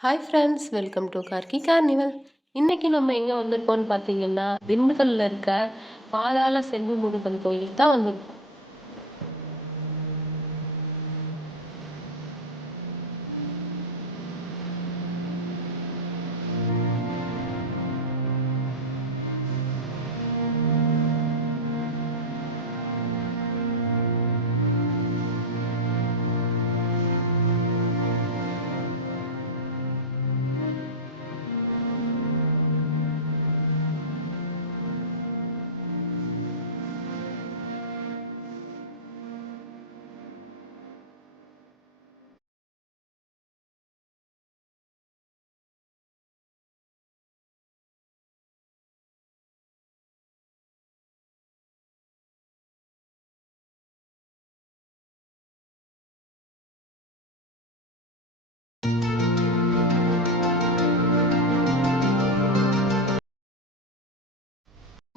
Hi friends, welcome to Gargi carnival. இன்னைக்கு நம்ம எங்க வந்திருக்கோம்னு பார்த்தீங்கன்னா, திண்டுக்கல்ல இருக்க பாதாள செல்வி முருகன் கோயில் தான் வந்திருக்கோம்.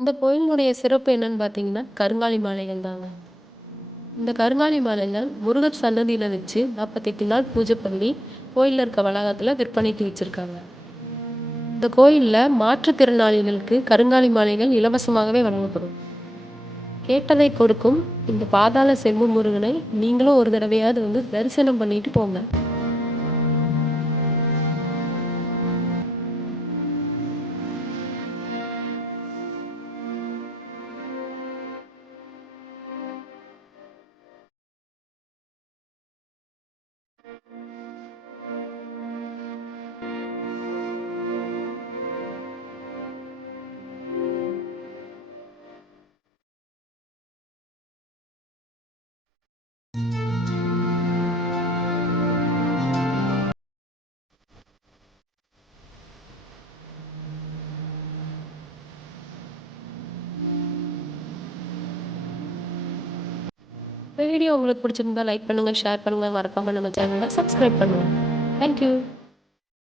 இந்த கோயிலினுடைய சிறப்பு என்னன்னு பார்த்தீங்கன்னா, கருங்காலி மாலைகள் தாங்க. இந்த கருங்காலி மாலைகள் முருகர் சன்னதியில வச்சு 48 நாள் பூஜை பண்ணி கோயில்ல இருக்க வளாகத்துல விற்பனைக்கு வச்சிருக்காங்க. இந்த கோயில்ல மாற்றுத்திறனாளிகளுக்கு கருங்காலி மாலைகள் இலவசமாகவே வழங்கப்படும். கேட்டதை கொடுக்கும் இந்த பாதாள செல்வ முருகனை நீங்களும் ஒரு தடவையாவது தரிசனம் பண்ணிட்டு போங்க. இந்த வீடியோ உங்களுக்கு பிடிச்சிருந்தா லைக் பண்ணுங்க, ஷேர் பண்ணுங்க, மறக்காம நம்ம சேனலை சப்ஸ்கிரைப் பண்ணுங்க. தேங்க்யூ.